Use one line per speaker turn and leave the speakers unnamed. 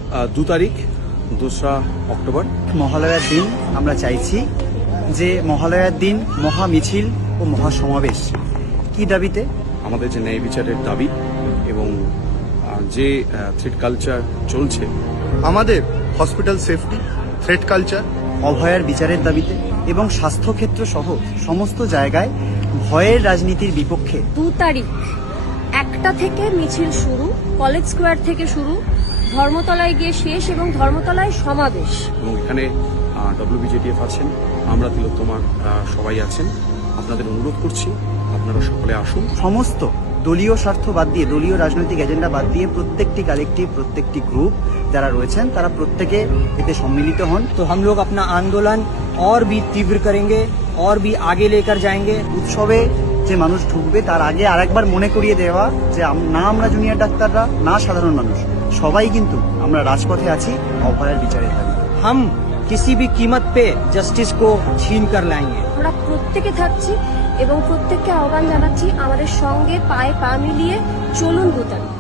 2 তারিখ 2রা অক্টোবর
মহালয়ার দিন আমরা চাইছি যে মহালয়ার দিন মহা মিছিল ও মহাসমাবেশ। কি দাবিতে?
আমাদের যে ন্যায় বিচারের দাবি এবং যে থ্রেড কালচার চলছে,
আমাদের হসপিটাল সেফটি, থ্রেড কালচার,
অভয়ার বিচারের দাবিতে এবং স্বাস্থ্যক্ষেত্র সহ সমস্ত জায়গায় ভয়ের রাজনীতির বিপক্ষে
2 তারিখ 1টা থেকে মিছিল শুরু, কলেজ স্কোয়ার থেকে শুরু, ধর্মতলায় গিয়ে শেষ এবং ধর্মতলায় সমাবেশ।
এবং এখানে WBJTF আছেন, আমরা তিলোত্তমার সবাই আছেন। আপনাদের অনুরোধ করছি আপনারা সকলে আসুন।
সমস্ত দলীয় স্বার্থ বাদ দিয়ে, দলীয় রাজনৈতিক এজেন্ডা বাদ দিয়ে প্রত্যেকটি কালেক্টিভ, প্রত্যেকটি গ্রুপ যারা রয়েছেন তারা প্রত্যেকে এতে সম্মিলিত হন।
तो हम लोग अपना आंदोलन और भी तीव्र करेंगे और भी आगे लेकर जाएंगे।
উৎসবে যে মানুষ ঢুকবে তার আগে আরেকবার মনে করিয়ে দেওয়া যে না আমরা জুনিয়র ডাক্তাররা, না সাধারণ মানুষ, সবাই কিন্তু আমরা রাজপথে আছি অভয়ার বিচারের দাবিতে।
हम किसी भी कीमत पे जस्टिस को छीन कर लाएंगे।
আমরা প্রত্যেকে থাকছি এবং প্রত্যেককে আহ্বান জানাচ্ছি আমাদের সঙ্গে পায়ে পা মিলিয়ে চলুন 2 তারিখ।